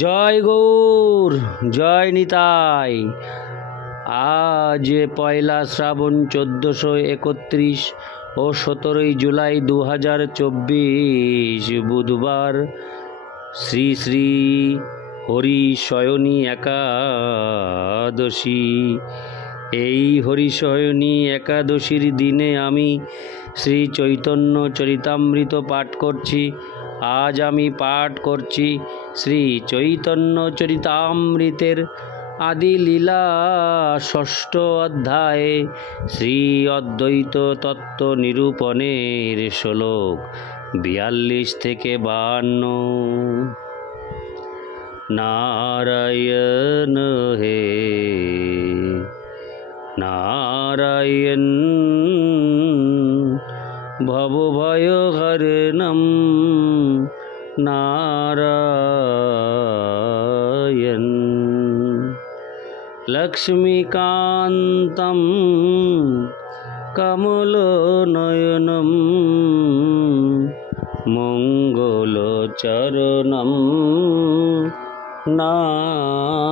জয় গৌর, জয় নিতাই। আজ পয়লা শ্রাবণ 1431 ও 17 জুলাই 2024 বুধবার, শ্রী শ্রী হরিশয়নী একাদশী। এই হরিশয়নী একাদশীর দিনে আমি শ্রী চৈতন্য চরিতামৃত পাঠ করছি। আজ আমি পাঠ করছি শ্রী চৈতন্য চরিতামৃতের আদি লীলা 6ষ্ঠ অধ্যায়ে শ্রী অদ্বৈত তত্ত্ব নিরূপণের শ্লোক 42 থেকে 52। নারায়ণ হে নারায়ণ ভবভয়হরণম নারায়ণ লক্ষ্মীকান্তম কমলনয়নম মঙ্গলচরণম নারায়ণ।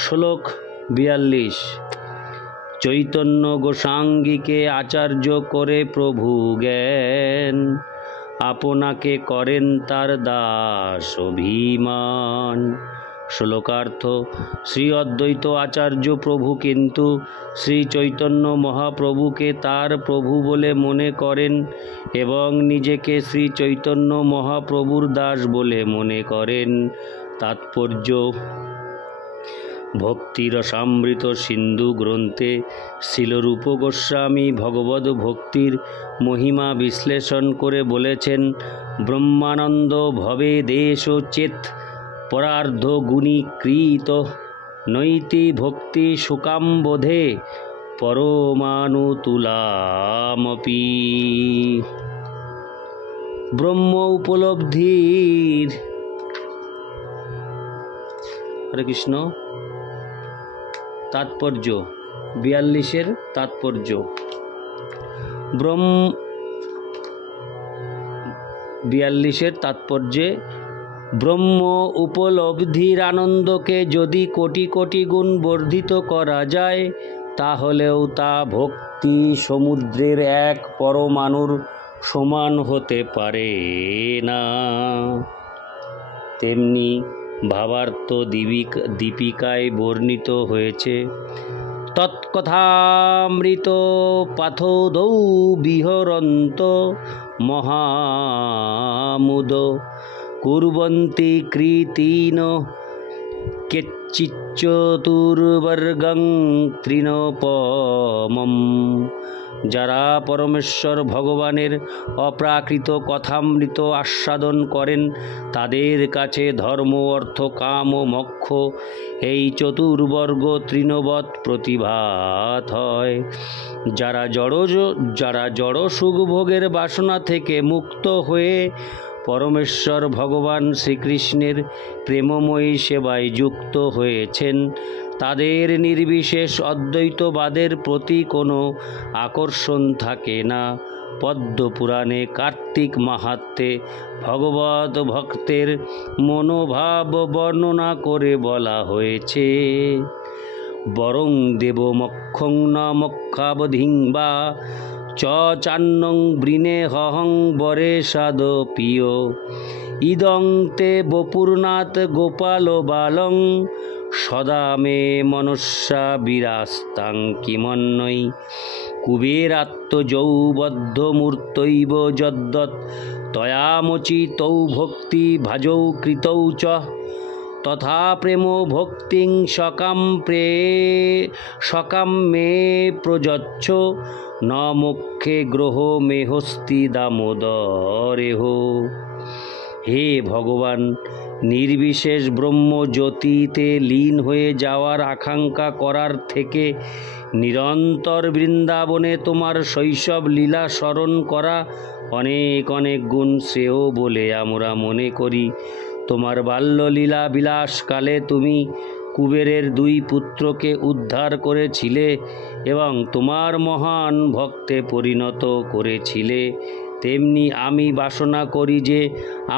শ্লোক 42। চৈতন্য গোসাঙ্গীকে আচার্য করে প্রভু জ্ঞান, আপনাকে করেন তার দাস অভিমান। শ্লোকার্থ: শ্রী অদ্বৈত আচার্য প্রভু কিন্তু শ্রী চৈতন্য মহাপ্রভুকে তার প্রভু বলে মনে করেন এবং নিজেকে শ্রী চৈতন্য মহাপ্রভুর দাস বলে মনে করেন। তাৎপর্য: ভক্তিরসামৃত সিন্ধু গ্রন্থে শিলরূপ গোস্বামী ভগবদ ভক্তির মহিমা বিশ্লেষণ করে বলেছেন, ব্রহ্মানন্দ ভবে দেশ চেত পরার্ধ গুণীকৃত নৈতি ভক্তি সুকাম্বোধে পরমাণুতুলামপি। ব্রহ্ম উপলব্ধির হরে কৃষ্ণ তাৎপর্য 42-এর তাৎপর্য: 42-এর তাৎপর্যে ব্রহ্ম উপলব্ধির আনন্দকে যদি কোটি কোটি গুণ বর্ধিত করা যায়, তাহলেও তা ভক্তি সমুদ্রের এক পরমাণুর সমান হতে পারে না। তেমনি ভাবার্থ দীপিকায় বর্ণিত হয়েছে, তৎকথামৃত পাথোদৌ বিহরন্ত মহামুদ কুর্বন্তি কৃতিন কেচ্চিচ্চতুর্বর্গং তৃণোপমম। যারা পরমেশ্বর ভগবানের অপ্রাকৃত কথামৃত আস্বাদন করেন, তাদের কাছে ধর্ম, অর্থ, কাম ও মোক্ষ এই চতুর্বর্গ তৃণবৎ প্রতিভাত হয়। যারা জড় সুখভোগের বাসনা থেকে মুক্ত হয়ে পরমেশ্বর ভগবান শ্রীকৃষ্ণের প্রেমময়ী সেবায় যুক্ত হয়েছেন, তাদের নির্বিশেষ অদ্বৈতবাদের প্রতি কোনো আকর্ষণ থাকে না। পদ্মপুরাণে কার্তিক মাহাত্ম্যে ভগবত ভক্তের মনোভাব বর্ণনা করে বলা হয়েছে, বরং দেব মক্ষং ন মক্ষাবধিং বা চ চান্নং বৃণেহং বরে সাদ প্রিয় ইদং তে বপুরনাথ গোপাল বালং সদা মে মনুষ্যা বিরাস্তাং কিমন্যই কুবেরাত্মজৌবদ্ধ মূর্তৈব যদ্দৎ তয়ামচি তৌ ভক্তি ভাজৌ কৃতৌ চ তথা প্রেম ভক্তিং সকাম মে প্রযচ্ছ ন মোক্ষে গ্রহ মেহস্তি দামোদরেহ। হে ভগবান, নির্বিশেষ ব্রহ্ম জ্যোতিতে লীন হয়ে যাওয়ার আকাঙ্ক্ষা করার থেকে নিরন্তর বৃন্দাবনে তোমার শৈশব লীলা স্মরণ করা অনেক অনেক গুণ শ্রেয় বলে আমরা মনে করি। তোমার বাল্যলীলা বিলাসকালে তুমি কুবেরের 2 পুত্রকে উদ্ধার করেছিলে এবং তোমার মহান ভক্তে পরিণত করেছিলে। তেমনি আমি বাসনা করি যে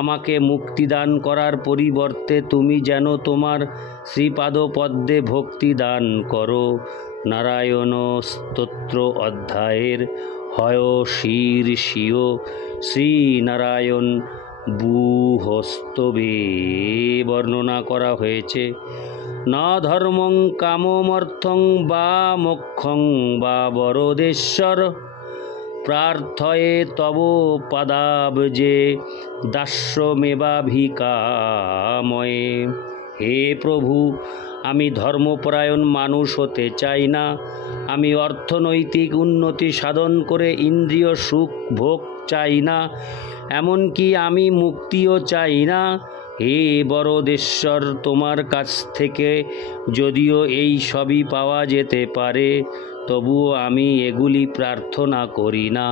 আমাকে মুক্তিদান করার পরিবর্তে তুমি যেন তোমার শ্রীপাদপদ্মে ভক্তি দান করো। নারায়ণ স্তোত্র অধ্যায়ের হয় শীর্ষীয় শ্রীনারায়ণ বুহস্তবে বর্ণনা করা হয়েছে। না ধর্মং কামমর্থং বা মোক্ষং বা বরদেশ্বর প্রার্থয়ে তব পদাবজে দাস্যমেবাভিকাময়ে। হে প্রভু, আমি ধর্মপরায়ণ মানুষ হতে চাই না। আমি অর্থনৈতিক উন্নতি সাধন করে ইন্দ্রিয় সুখ ভোগ চাই না। এমনকি আমি মুক্তিও চাই না। হে বরদেশ্বর, তোমার কাছ থেকে যদিও এই সবই পাওয়া যেতে পারে, তবুও আমি এগুলি প্রার্থনা করি না।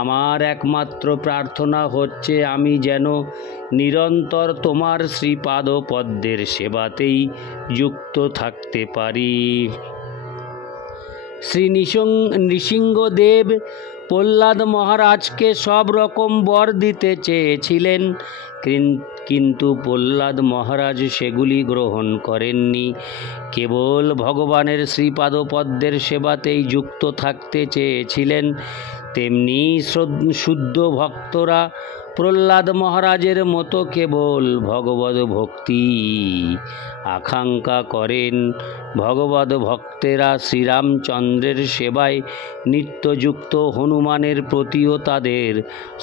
আমার একমাত্র প্রার্থনা হচ্ছে আমি যেন নিরন্তর তোমার শ্রীপাদপদ্মের সেবাতেই যুক্ত থাকতে পারি। শ্রী নৃসিংহদেব প্রহ্লাদ মহারাজকে সব রকম বর দিতে চেয়েছিলেন, কিন্তু প্রহ্লাদ মহারাজ সেগুলি গ্রহণ করেননি। কেবল ভগবানের শ্রীপাদপদ্মের সেবাতেই যুক্ত থাকতে চেয়েছিলেন। তেমনি শুদ্ধ ভক্তরা প্রহ্লাদ মহারাজের মতো কেবল ভগবদ ভক্তি আকাঙ্ক্ষা করেন। ভগবদ ভক্তেরা শ্রীরামচন্দ্রের সেবায় নিত্যযুক্ত হনুমানের প্রতিও তাদের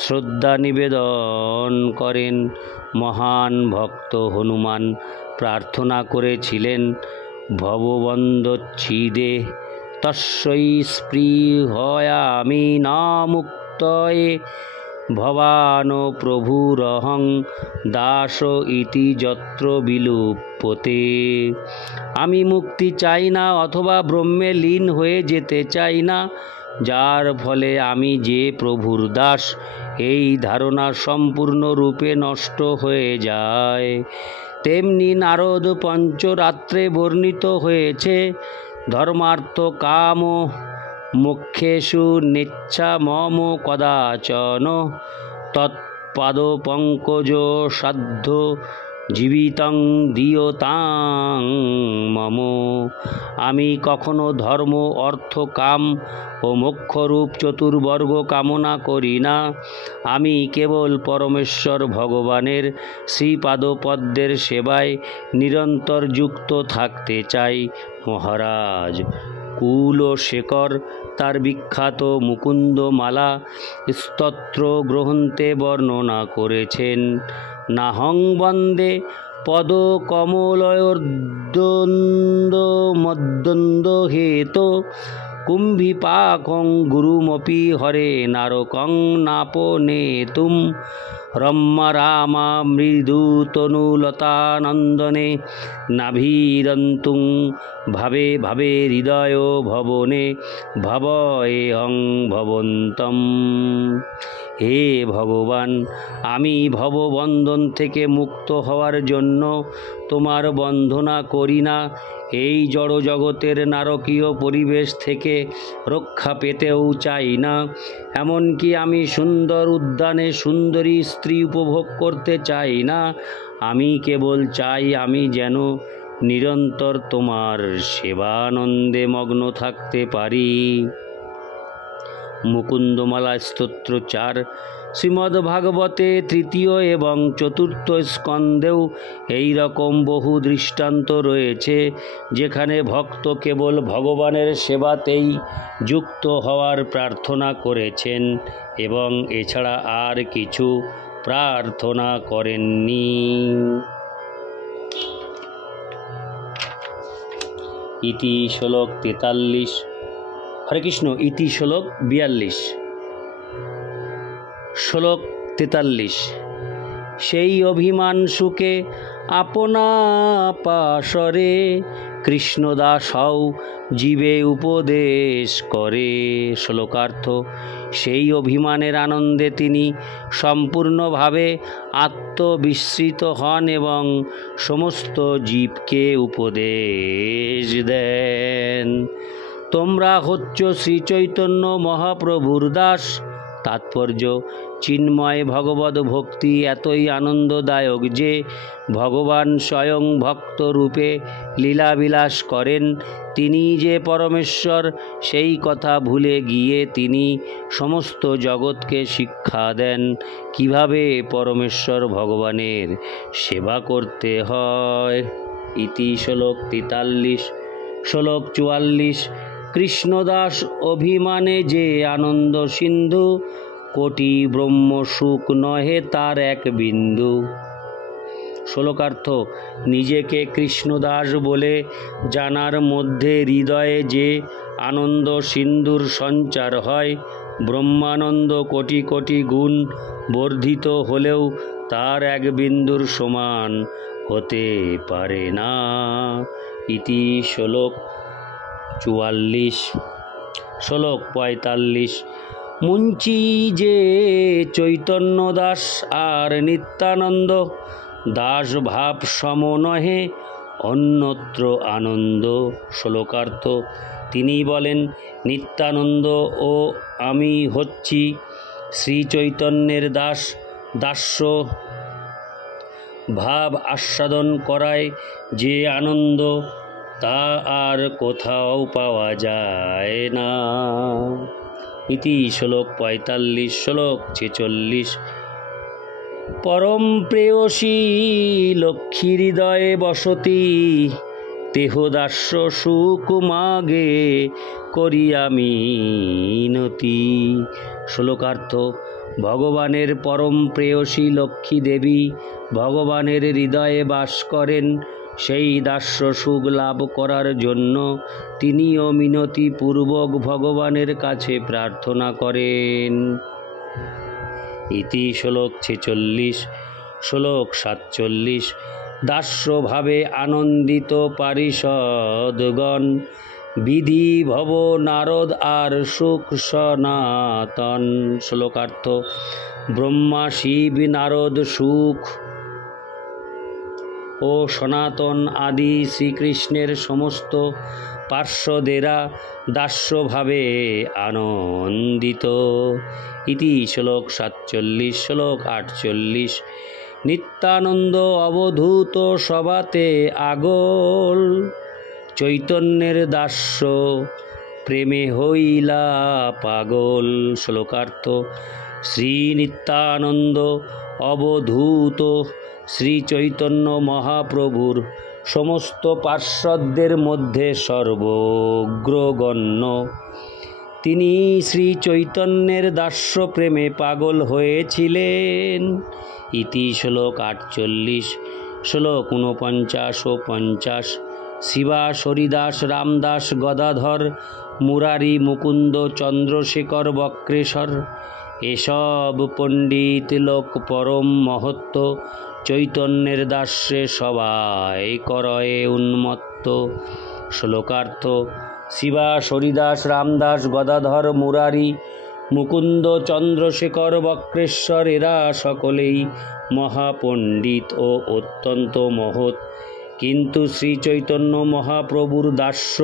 শ্রদ্ধা নিবেদন করেন। মহান ভক্ত হনুমান প্রার্থনা করেছিলেন, ভববন্ধচ্ছিদে তস্যৈ স্পৃহয়ামি না মুক্তয়ে ভবান প্রভুরহং দাস ইতি যত্র বিলুপ্যতে। আমি মুক্তি চাই না অথবা ব্রহ্মে লীন হয়ে যেতে চাই না, যার ফলে আমি যে প্রভুর দাস এই ধারণা সম্পূর্ণরূপে নষ্ট হয়ে যায়। তেমনি নারদ পঞ্চরাত্রে বর্ণিত হয়েছে, ধর্মার্থ কাম মোক্ষেষু নেচ্ছা মম কদাচন তৎপাদপঙ্কজ সাধ্য জীবিতং দিয়তাং মম। আমি কখনো ধর্ম, অর্থ, কাম ও মোক্ষরূপ চতুর্বর্গ কামনা করি না। আমি কেবল পরমেশ্বর ভগবানের শ্রীপাদপদ্মের সেবায় নিরন্তর যুক্ত থাকতে চাই। মহারাজ কুলশেখর তার বিখ্যাত মুকুন্দমালা স্তোত্র গ্রন্থে বর্ণনা করেছেন, নাহং বন্দে পদকমলয়োর্দ্বন্দ্ব হেতো কুম্ভিপাকং গুরুমপি হরে নারকং নাপনেতুম। রম্মা রামা মৃদুতনুলতানন্দনে নাভিরন্তুং ভাবে ভাবে হৃদয় ভবনে ভবয়েহং ভবন্তম। হে ভগবান, আমি ভববন্ধন থেকে মুক্ত হওয়ার জন্য তোমার বন্দনা করি না। এই জড় জগতের নারকীয় পরিবেশ থেকে রক্ষা পেতেও চাই না। এমনকি আমি সুন্দর উদ্যানে সুন্দরী স্ত্রী উপভোগ করতে চাই না। আমি কেবল চাই আমি যেন নিরন্তর তোমার সেবানন্দে মগ্ন থাকতে পারি। মুকুন্দমালা স্তোত্র 4 শ্রীমদ্ভাগবতে 3য় এবং 4র্থ স্কন্ধেও এই রকম বহু দৃষ্টান্ত রয়েছে, যেখানে ভক্ত কেবল ভগবানের সেবাতেই যুক্ত হওয়ার প্রার্থনা করেছেন এবং এছাড়া আর কিছু প্রার্থনা করেননি। ইতি শ্লোক 43। হরে কৃষ্ণ। ইতি শ্লোক 42। শ্লোক 43। সেই অভিমান সুখে আপনা পাশরে কৃষ্ণদাস হও জীবে উপদেশ করে। শ্লোকার্থ, সেই অভিমানের আনন্দে তিনি সম্পূর্ণভাবে আত্মবিস্মৃত হন এবং সমস্ত জীবকে উপদেশ দেন। তোমরা হচ্ছ শ্রীচৈতন্য মহাপ্রভুর দাস, তাৎপর্য: চিন্ময় ভগবদ ভক্তি এতই আনন্দদায়ক যে ভগবান স্বয়ং ভক্ত রূপে লীলাবিলাস করেন। তিনি যে পরমেশ্বর সেই কথা ভুলে গিয়ে তিনি সমস্ত জগৎকে শিক্ষা দেন কিভাবে পরমেশ্বর ভগবানের সেবা করতে হয়। ইতি শ্লোক 43। শ্লোক 44। কৃষ্ণদাস অভিমানে যে আনন্দ সিন্ধু, কোটি ব্রহ্ম সুখ নহে তার এক বিন্দু। শ্লোকার্থ: নিজেকে কৃষ্ণদাস বলে জানার মধ্যে হৃদয়ে যে আনন্দ সিন্ধুর সঞ্চার হয়, ব্রহ্মানন্দ কোটি কোটি গুণ বর্ধিত হলেও তার এক বিন্দুর সমান হতে পারে না। ইতি শ্লোক 44। শ্লোক 45। মুঞ্চি যে চৈতন্য দাস আর নিত্যানন্দ, দাস ভাব সম নহে অন্যত্র আনন্দ। শ্লোকার্থ: তিনি বলেন, নিত্যানন্দ ও আমি হচ্ছি শ্রী চৈতন্যের দাস। দাস্য ভাব আস্বাদন করায় যে আনন্দ, তা আর কোথাও পাওয়া যায় না। ইতি শ্লোক 45। শ্লোক 46। পরম প্রেয়সী লক্ষ্মী হৃদয়ে বসতি, দেহদাস্য সুখ মাগে করি আমি মিনতি। শ্লোকার্থ: ভগবানের পরম প্রেয়সী লক্ষ্মী দেবী ভগবানের হৃদয়ে বাস করেন। সেই দাস্য সুখ লাভ করার জন্য তিনিও মিনতিপূর্বক ভগবানের কাছে প্রার্থনা করেন। ইতি শ্লোক 46। শ্লোক 47। দাস্যভাবে আনন্দিত পারিষদগণ, বিধি ভব নারদ আর সুখ সনাতন। শ্লোকার্থ: ব্রহ্মা শিব নারদ সুখ ও সনাতন আদি শ্রীকৃষ্ণের সমস্ত পার্শ্বদেরা দাস্যভাবে আনন্দিত। ইতি শ্লোক 47। শ্লোক 48। নিত্যানন্দ অবধূত সবাতে আগল, চৈতন্যের দাস্য প্রেমে হইলা পাগল। শ্লোকার্থ: শ্রী নিত্যানন্দ অবধূত শ্রী চৈতন্য মহাপ্রভুর সমস্ত পার্ষদদের মধ্যে সর্বগ্রগণ্য। তিনি শ্রী চৈতন্যের দাস্য প্রেমে পাগল হয়েছিলেন। ইতি শ্লোক 48। শ্লোক 49 ও 50। শিবা হরিদাস রামদাস গদাধর মুরারি মুকুন্দ চন্দ্রশেখর বক্রেশ্বর, এসব পণ্ডিত লোক পরম মহত্ব চৈতন্যের দাস্যে সবাই করয়ে উন্মত্ত। শ্লোকার্থ: শিবা হরিদাস রামদাস গদাধর মুরারি মুকুন্দ চন্দ্রশেখর বক্রেশ্বর এরা সকলেই মহাপণ্ডিত ও অত্যন্ত মহৎ, কিন্তু শ্রী চৈতন্য মহাপ্রভুর দাস্য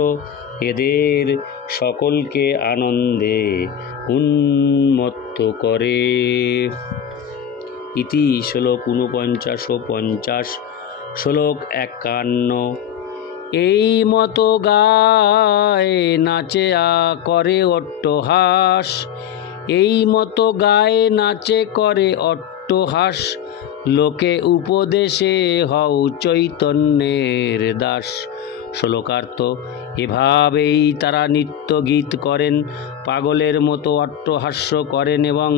এদের সকলকে আনন্দে উন্মত্ত করে। ইতি শ্লোক 49 ও 50। শ্লোক 51। এই মতো গায় নাচে করে অট্টহাস, এই মতো গায়ে নাচে করে অট্টহাস, লোকে উপদেশে হও চৈতন্যের দাস। শ্লোকার্থ: এভাবেই তারা নৃত্য গীত করেন, পাগলের মতো অট্টহাস্য করেন এবং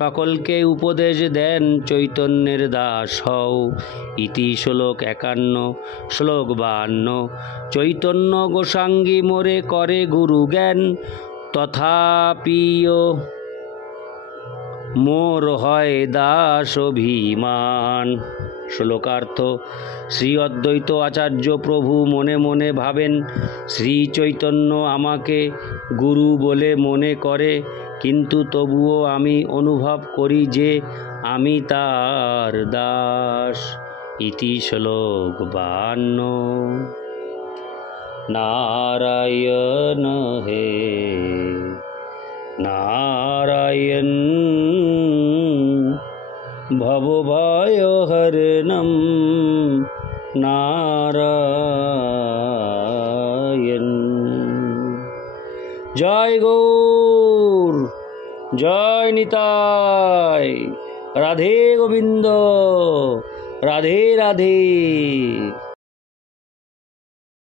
সকলকে উপদেশ দেন চৈতন্যের দাস হও। ইতি শ্লোক 51। শ্লোক 52। চৈতন্য গোসাঙ্গী মোরে করে গুরু জ্ঞান, তথাপিও মোর হয় দাস অভিমান। শ্লোকার্থ: শ্রী অদ্বৈত আচার্য প্রভু মনে মনে ভাবেন, শ্রী চৈতন্য আমাকে গুরু বলে মনে করে, কিন্তু তবুও আমি অনুভব করি যে আমি তার দাস। ইতি শ্লোক 52। নারায়ণ হে নারায়ণ ভবভয়হরণম নারায়ণ। জয় গৌর, জয় নিতাই, রাধে গোবিন্দ, রাধে রাধে।